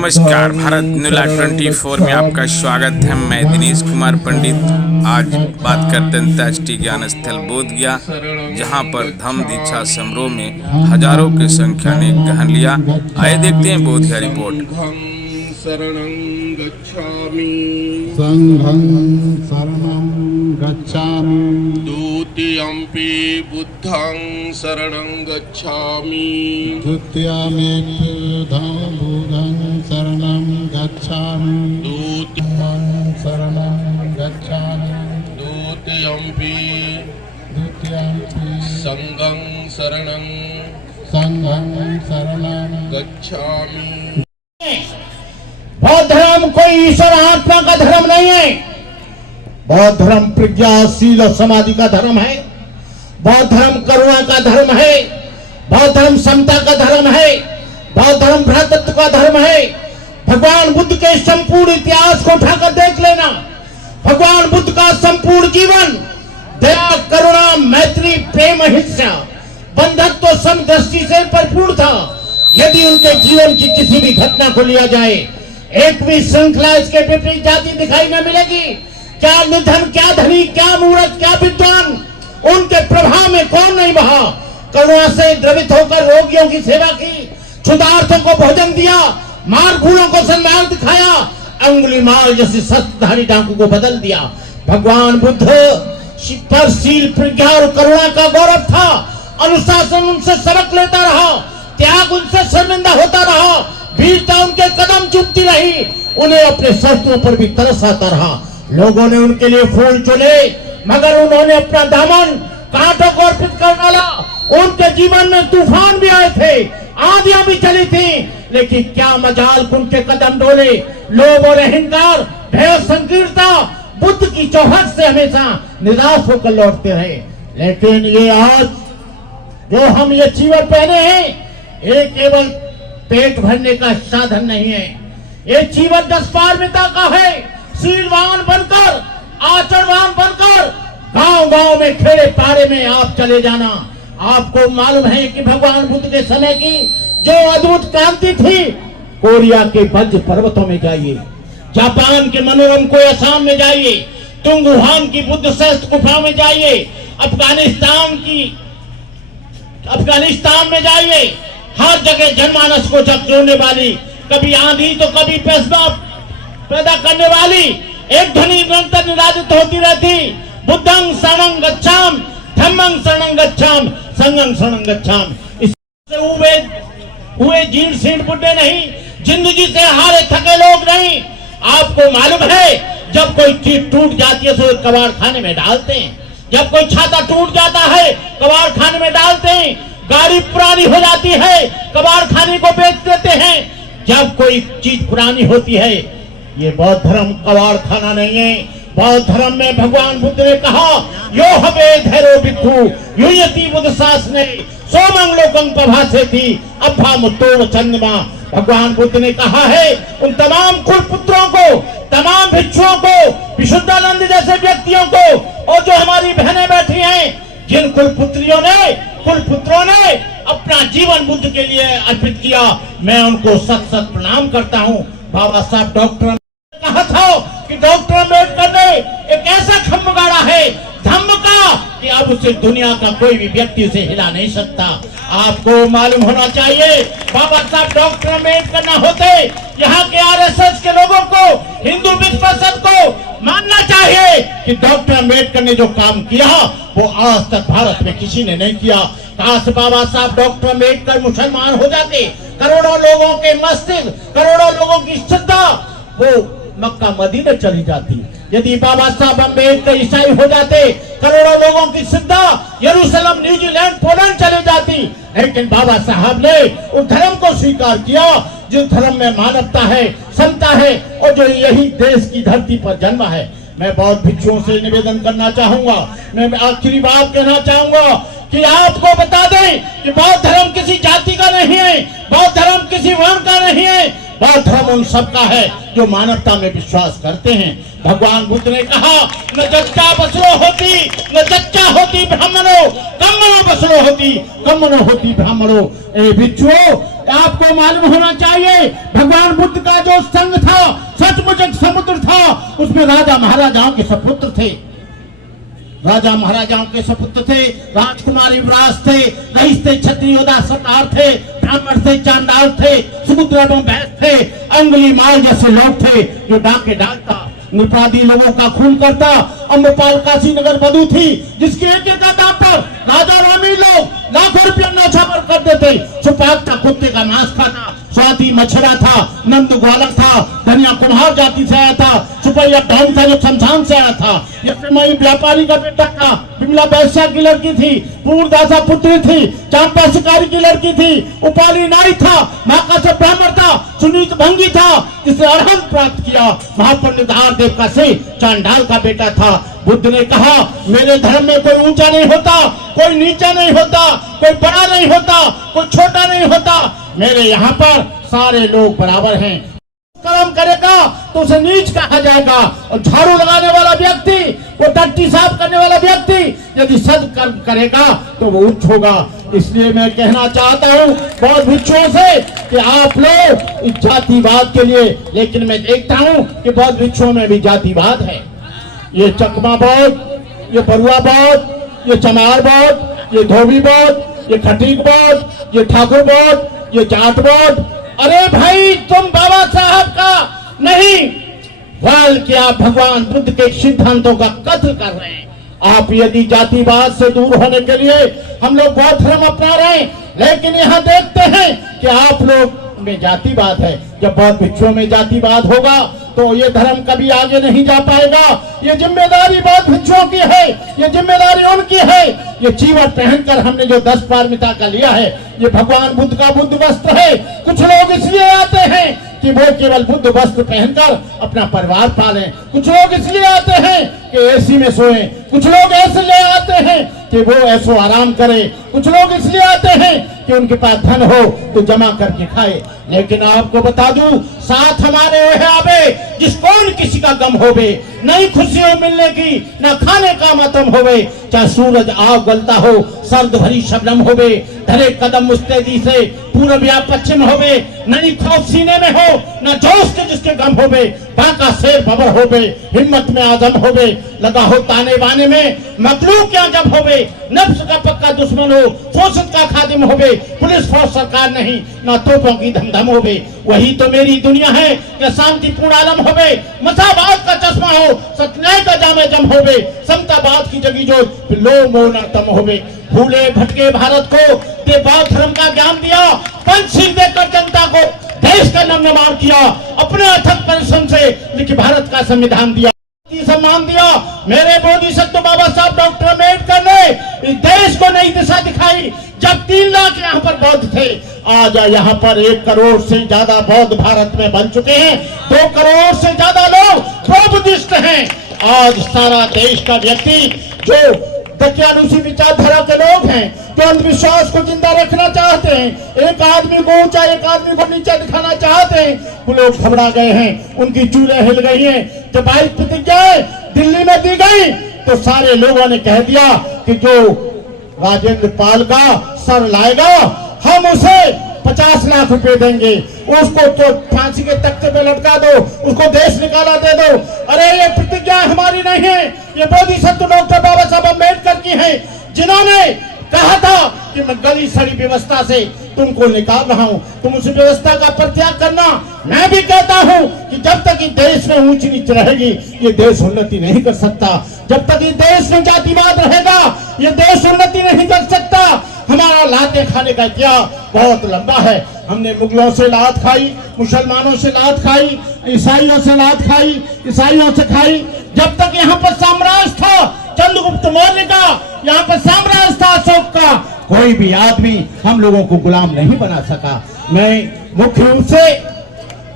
नमस्कार, भारत न्यूला 24 में आपका स्वागत है। मैं दिनेश कुमार पंडित। आज बात करते हैं अंतर्राष्ट्रीय ज्ञान स्थल बोध गया, जहां पर धम्म दीक्षा समारोह में हजारों की संख्या ने गहन लिया। आइए देखते हैं बोध गया रिपोर्ट। शरणं गच्छामि संघं शरणं गच्छामि द्वितीयंपि बुद्धं शरणं गच्छामि द्वितीयमेति बुद्धं शरणं गच्छामि द्वितीयं शरणं गच्छामि द्वितीयंपि द्वितीयंपि संघं शरणं गच्छामि। बौद्ध धर्म कोई ईश्वर आत्मा का धर्म नहीं है। बौद्ध धर्म प्रज्ञाशील और समाधि का धर्म है। बौद्ध धर्म करुणा का धर्म है। बौद्ध धर्म समता का धर्म है। बौद्ध धर्म भ्रातृत्व का धर्म है। भगवान बुद्ध के संपूर्ण इतिहास को उठाकर देख लेना। भगवान बुद्ध का संपूर्ण जीवन दया, करुणा, मैत्री, प्रेम, अहिंसा, बंधुत्व, समदृष्टि से भरपूर था। यदि उनके जीवन की किसी भी घटना को लिया जाए, एक भी श्रृंखला इसके विपरीत जाति दिखाई न मिलेगी। क्या निधन, क्या धनी, क्या मूर्ख, क्या विद्वान, उनके प्रभाव में कौन नहीं बहा। करुणा से द्रवित होकर रोगियों की सेवा की, क्षुधार्तों को भोजन दिया, मारगुणों को सम्मान दिखाया, अंगुलीमाल जैसे शस्त्रधारी डाकू को बदल दिया। भगवान बुद्ध पर शील, प्रज्ञा और करुणा का गौरव था। अनुशासन उनसे सबक लेता रहा, त्याग उनसे शर्मिंदा होता रहा, वीरता उनके कदम चुभती रही, उन्हें अपने शस्त्रों पर भी तरस आता रहा। लोगों ने उनके लिए फूल चुने, मगर उन्होंने अपना दामन कांटों को अर्पित कर डाला। उनके जीवन में तूफान भी आए थे, आंधियां भी चली थी, लेकिन क्या मजाल उनके कदम डोले। लोभ और अहंकार, भय और संकीर्णता बुद्ध की चौहट से हमेशा निराश होकर लौटते रहे। लेकिन ये आज जो हम ये चीवर पहने हैं, ये केवल पेट भरने का साधन नहीं है। ये जीवन 10 पारमिता का है। शीलवान बनकर, आचरणवान बनकर गांव-गांव में, खेड़े पाड़े में आप चले जाना। आपको मालूम है कि भगवान बुद्ध के समय की जो अद्भुत क्रांति थी, कोरिया के बज्र पर्वतों में जाइए, जापान के मनोरम कोयासाम में जाइए, तुंगहुआन की बुद्ध श्रेष्ठ गुफा में जाइए, अफगानिस्तान में जाइए। हर जगह जनमानस को झकझोरने वाली, कभी आंधी तो कभी पेशवा पैदा करने वाली एक ध्वनि निरंतर निराजित होती रहती। बुद्धं शरणं गच्छामि, धम्मं शरणं गच्छामि, संघं शरणं गच्छामि। इससे हुए जीर्ण शीर्ण बुड्ढे नहीं, जिंदगी से हारे थके लोग नहीं। आपको मालूम है, जब कोई चीज टूट जाती है तो कबाड़ खाने में डालते हैं। जब कोई छाता टूट जाता है, कबाड़ खाने में डालते हैं। गाड़ी पुरानी हो जाती है, कबाड़ खाने को बेच देते हैं। जब कोई चीज पुरानी होती है, ये बौद्ध धर्म कबाड़ खाना नहीं है। बौद्ध धर्म में भगवान बुद्ध ने कहा, यो हवे धैर्य भिक्षु युयति बुद्ध शासने सोमं लोकं प्रभासेति अभा मुत्तो चंद्रमा। भगवान बुद्ध ने कहा है, उन तमाम कुल पुत्रों को, तमाम भिक्षुओं को, विशुद्धानंद जैसे व्यक्तियों को, और जो हमारी बहनें बैठी हैं, जिन कुलपुत्रों ने अपना जीवन बुद्ध के लिए अर्पित किया, मैं उनको सत सत प्रणाम करता हूँ। बाबा साहब डॉक्टर ने कहा था कि डॉक्टर अम्बेडकर ने एक ऐसा खम्भ गाड़ा है धम्म का कि अब उसे दुनिया का कोई भी व्यक्ति उसे हिला नहीं सकता। आपको मालूम होना चाहिए, बाबा साहब डॉक्टर अम्बेडकर न होते, यहाँ के आरएसएस के लोगों को, हिंदू विश्व परिषद को मानना चाहिए कि डॉक्टर अम्बेडकर ने जो काम किया वो आज तक भारत में किसी ने नहीं किया। काश बाबा साहब डॉक्टर अम्बेडकर मुसलमान हो जाते, करोड़ों लोगों के मस्तिष्क, करोड़ों लोगों की श्रद्धा वो मक्का मदीना चली जाती। यदि बाबा साहब अम्बेडकर ईसाई हो जाते, करोड़ों लोगों की श्रद्धा यरूशलेम, न्यूजीलैंड, पोलैंड चली जाती। लेकिन बाबा साहब ने उस धर्म को स्वीकार किया जिस धर्म में मानवता है, समता है, और जो यही देश की धरती पर जन्मा है। मैं बहुत भिक्षुओं से निवेदन करना चाहूंगा, मैं आखिरी बात कहना चाहूंगा कि आपको बता दें कि बौद्ध धर्म किसी जाति का नहीं है, बौद्ध धर्म किसी वर्ण का नहीं है। बौद्ध धर्म उन सबका है जो मानवता में विश्वास करते हैं। भगवान बुद्ध ने कहा, न जच्चा बसरो होती, न जच्चा होती ब्राह्मणो, कम्मनो बसरो होती, कम्मनो होती ब्राह्मणो। भिक्षुओं, आपको मालूम होना चाहिए भगवान बुद्ध का संघ था, सचमुच एक समुद्र था, उसमें राजा महाराजाओं के सपुत्र थे, राजा महाराजाओं के सपुत्र थे, राजकुमार युवराज थे, रईस थे, क्षत्रिय योद्धा सरदार थे, ब्राह्मण थे, चांडाल थे, समुद्र एवं भैंस थे, अंगुली माल जैसे लोग थे जो डाके डालता, निपादी लोगों का खून करता। अम्बपाल काशी नगर बधू थी जिसके एक एक दाम पर राजा रामी लोग लाखों रुपया न्यौछावर कर देते। सुपाक था, कुत्ते का मांस खाता, स्वाति मछरा था, नंद ग्वालक था, धनिया कुम्हार जाति से आया था, सुपैया डॉन था जो शमशान से आया था, यक्षमयी व्यापारी का बेटा था, बिमला वैश्या की लड़की थी, पूर्णदासा पुत्री थी, चांपा शिकारी की लड़की थी, उपाली नाई था, महाका से ब्राह्मण था, सुनीत भंगी था जिसे अरहंत प्राप्त किया, महापंडित देव का से चांडाल का बेटा था। बुद्ध ने कहा मेरे धर्म में कोई ऊंचा नहीं होता, कोई नीचा नहीं होता, कोई बड़ा नहीं होता, कोई छोटा नहीं होता, मेरे यहाँ पर सारे लोग बराबर हैं। कर्म करेगा तो उसे नीच कहा जाएगा, और झाड़ू लगाने वाला व्यक्ति, वो टट्टी साफ करने वाला व्यक्ति यदि सदकर्म करेगा तो वो उच्च होगा। इसलिए मैं कहना चाहता हूँ बौद्ध भिक्षुओं से कि आप लोग इस जातिवाद के लिए, लेकिन मैं देखता हूँ कि बौद्ध भिक्षुओं में भी जातिवाद है। ये चकमा बौद्ध, ये बरुआ बौद्ध, ये चमार बौद्ध, ये धोबी बौद्ध, ये खटीक बौद्ध, ये ठाकुर बौद्ध, ये जाट बौद्ध। अरे भाई तुम बाबा साहब का नहीं, बल्कि आप भगवान बुद्ध के सिद्धांतों का कत्ल कर रहे हैं। आप यदि जातिवाद से दूर होने के लिए हम लोग बौद्ध धर्म अपना रहे हैं, लेकिन यहाँ देखते हैं कि आप लोग में जातिवाद है। जब बौद्ध भिक्षुओं में जातिवाद होगा तो ये धर्म कभी आगे नहीं जा पाएगा। ये जिम्मेदारी बौद्ध भिक्षुओं की है, ये जिम्मेदारी उनकी है। ये चीवट पहनकर हमने जो 10 पारमिता का लिया है, ये भगवान बुद्ध का बुद्ध वस्त्र है। कुछ लोग इसलिए आते हैं कि वो केवल बुद्ध वस्त्र पहनकर अपना परिवार पालें, कुछ लोग इसलिए आते हैं कि एसी में सोएं, कुछ लोग इसलिए आते हैं कि वो ऐसो आराम करें, कुछ लोग इसलिए आते हैं कि उनके पास धन हो तो जमा करके खाए। लेकिन आपको बता दूं, साथ हमारे वह आवे जिसको किसी का गम होवे, नई खुशियों मिलने की न खाने का मतम होवे, चाहे सूरज आग गलता हो, सर्द भरी शबनम होवे, धरे कदम मुस्तैदी से पूर्व या पश्चिम होवे, नई खौफ सीने में हो न जोश के जिसके गम होवे, बाका शेर बबर होवे, हिम्मत में आजम होवे, लगा हो ताने बाने में मखलूक क्या जब होवे, नफ्स का पक्का दुश्मन हो, शोषित का खादिम होवे, पुलिस फौज सरकार नहीं ना तोपों की धमधम होवे। वही तो मेरी दुनिया है कि शांतिपूर्ण आलम होवे, मसावाद का चश्मा हो, सत्याय का जामे जम होवे, समतावाद की जगी जो लो मोना तम होवे। भूले भटके भारत को ते बौद्ध धर्म का ज्ञान दिया, पंचशील देकर जनता को देश का नवनिर्माण किया, अपने अथक परिश्रम से लिखित भारत का संविधान दिया, सम्मान दिया। मेरे बोधिसत्व बाबा साहब डॉक्टर अम्बेडकर ने इस देश को नई दिशा दिखाई। जब 3 लाख यहाँ पर बौद्ध थे, आज यहाँ पर 1 करोड़ से ज्यादा बौद्ध भारत में बन चुके हैं, 2 करोड़ से ज्यादा लोग बुद्धिस्ट हैं। आज सारा देश का व्यक्ति जो दकियानुसी विचारधारा के लोग हैं, जो अंधविश्वास को जिंदा रखना चाहते हैं, एक आदमी को ऊंचा एक आदमी को नीचा दिखाना चाहते हैं, वो लोग घबरा गए हैं, उनकी चूल्हे हिल गई हैं। जब 22 प्रतिज्ञाएं दिल्ली में दी गई तो सारे लोगों ने कह दिया कि जो राजेंद्र पाल का सर लाएगा हम उसे 50 लाख रुपए देंगे, उसको तो फांसी के तख्ते पे लटका दो, उसको देश निकाला दे दो। अरे ये प्रतिज्ञा हमारी नहीं है, ये बोधिसत्व डॉक्टर बाबा साहब अम्बेडकर की है, जिन्होंने कहा था कि मैं गली सड़ी व्यवस्था से तुमको निकाल रहा हूं, तुम उस व्यवस्था का परित्याग करना। मैं भी कहता हूं कि जब तक इस देश में ऊंच नीच रहेगी ये देश उन्नति नहीं कर सकता, जब तक इस देश में जातिवाद रहेगा ये देश उन्नति नहीं कर सकता। हमारा लाते खाने का इतिहास बहुत लंबा है। हमने मुगलों से लात खाई, मुसलमानों से लात खाई, ईसाइयों से लात खाई, ईसाइयों से खाई। जब तक यहाँ पर साम्राज्य था चंद्रगुप्त मौर्य का, यहाँ पर साम्राज्य था अशोक का, कोई भी आदमी हम लोगों को गुलाम नहीं बना सका। मैं मुख्य रूप से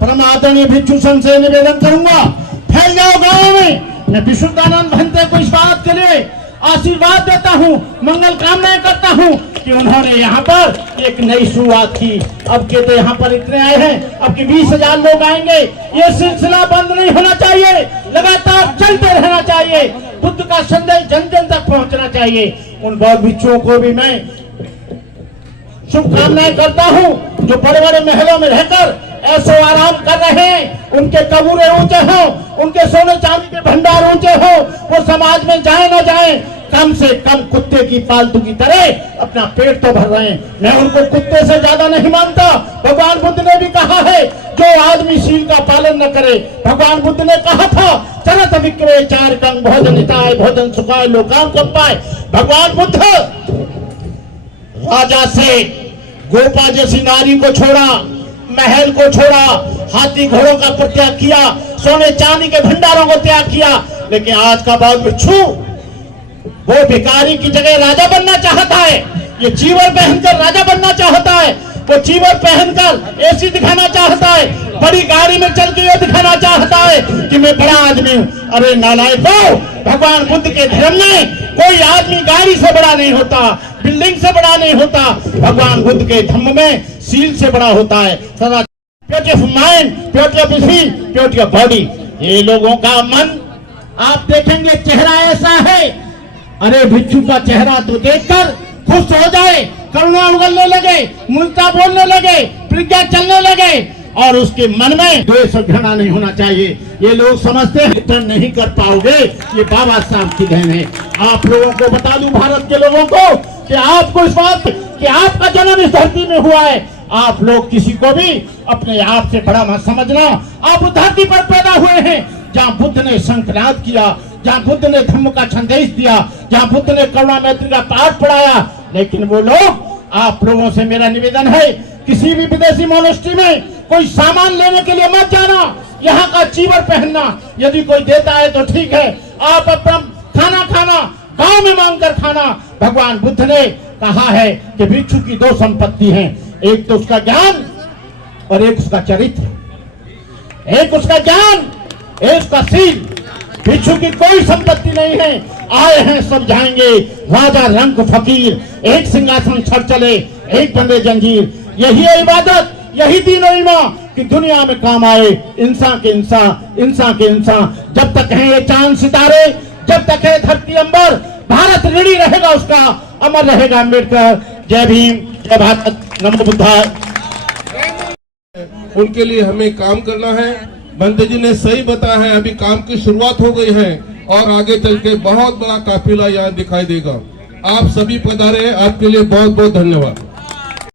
परम आदरणीय भिक्षु संघ से निवेदन करूंगा, फैल जाओ गाँव में। मैं विशुद्धानंद भंते को इस बात के लिए आशीर्वाद देता हूँ, मंगल कामनाएं करता हूँ कि उन्होंने यहाँ पर एक नई शुरुआत की। अब के तो यहाँ पर इतने आए हैं, अब की 20,000 लोग आएंगे। ये सिलसिला बंद नहीं होना चाहिए, लगातार चलते रहना चाहिए। बुद्ध का संदेश जन जन तक पहुँचना चाहिए। उन बौद्ध भिक्षुओं को भी मैं शुभकामनाएं करता हूँ जो बड़े बड़े महलों में रहकर ऐसो आराम कर रहे हैं। उनके कबूरे ऊंचे हों, उनके सोने चांदी के भंडार ऊंचे हो, वो समाज में जाए ना जाए, कम से कम कुत्ते की पालतू की तरह अपना पेट तो भर रहे हैं। मैं उनको कुत्ते से ज्यादा नहीं मानता। भगवान बुद्ध ने भी कहा है, जो आदमी शील का पालन न करे, भगवान बुद्ध ने कहा था, चरत विक्रय चार कंग भोजन हिताय भोजन सुखाय लोकान पाए। भगवान बुद्ध राजा से गोपा जैसी नारी को छोड़ा, महल को छोड़ा, हाथी घोड़ों का परित्याग किया, सोने चांदी के भंडारों को त्याग किया, लेकिन आज का बाल बिच्छू वो भिखारी की जगह राजा बनना चाहता है। ये चीवर पहनकर राजा बनना चाहता है, वो चीवर पहनकर एसी दिखाना चाहता है, बड़ी गाड़ी में चल के ये दिखाना चाहता है कि मैं बड़ा आदमी हूँ। अरे नालायकों, भगवान बुद्ध के धर्म में कोई आदमी गाड़ी से बड़ा नहीं होता, बिल्डिंग से बड़ा नहीं होता। भगवान बुद्ध के धर्म में सील से बड़ा होता है। सदा purity of mind, purity of feel, purity of body. ये लोगों का मन आप देखेंगे चेहरा ऐसा है, अरे भिक्षु का चेहरा तो देखकर खुश हो जाए, करुणा उगलने लगे, मुल्ता बोलने लगे, प्रज्ञा चलने लगे, और उसके मन में द्वेष और घृणा नहीं होना चाहिए। ये लोग समझते हैं रिटर्न नहीं कर पाओगे, ये बाबा साहब की देन है। आप लोगों को बता दूं, भारत के लोगों को, कि आपको इस बात कि आपका जन्म इस धरती में हुआ है, आप लोग किसी को भी अपने आप से बड़ा मत समझना। आप उस धरती पर पैदा हुए हैं जहाँ बुद्ध ने शंखनाद किया, जहाँ बुद्ध ने धम्म का संदेश दिया, जहाँ बुद्ध ने करुणा मैत्री का पाठ पढ़ाया। लेकिन वो लोग, आप लोगों से मेरा निवेदन है, किसी भी विदेशी मोनेस्ट्री में कोई सामान लेने के लिए मत जाना। यहाँ का चीवर पहनना, यदि कोई देता है तो ठीक है, आप अपना खाना खाना गांव में मांगकर खाना। भगवान बुद्ध ने कहा है कि भिक्षु की दो संपत्ति है, एक तो उसका ज्ञान और एक उसका चरित्र। एक उसका ज्ञान, एक उसका सील। भिक्षु की कोई संपत्ति नहीं है। आए हैं सब जाएंगे, राजा रंग फकीर, एक सिंहासन छड़ चले, एक बंदे जंजीर। यही है इबादत, यही दीन और ईमान कि दुनिया में काम आए इंसान के इंसान, इंसान के इंसान। जब तक है ये चांद सितारे, जब तक है धरती अंबर, भारत ऋणी रहेगा उसका, अमर रहेगा अम्बेडकर। जय भीम, जय भारत, नमो बुद्धाय। उनके लिए हमें काम करना है। बंते जी ने सही बताया है, अभी काम की शुरुआत हो गई है और आगे चल के बहुत बड़ा काफिला यहाँ दिखाई देगा। आप सभी पधारे हैं, आपके लिए बहुत बहुत धन्यवाद।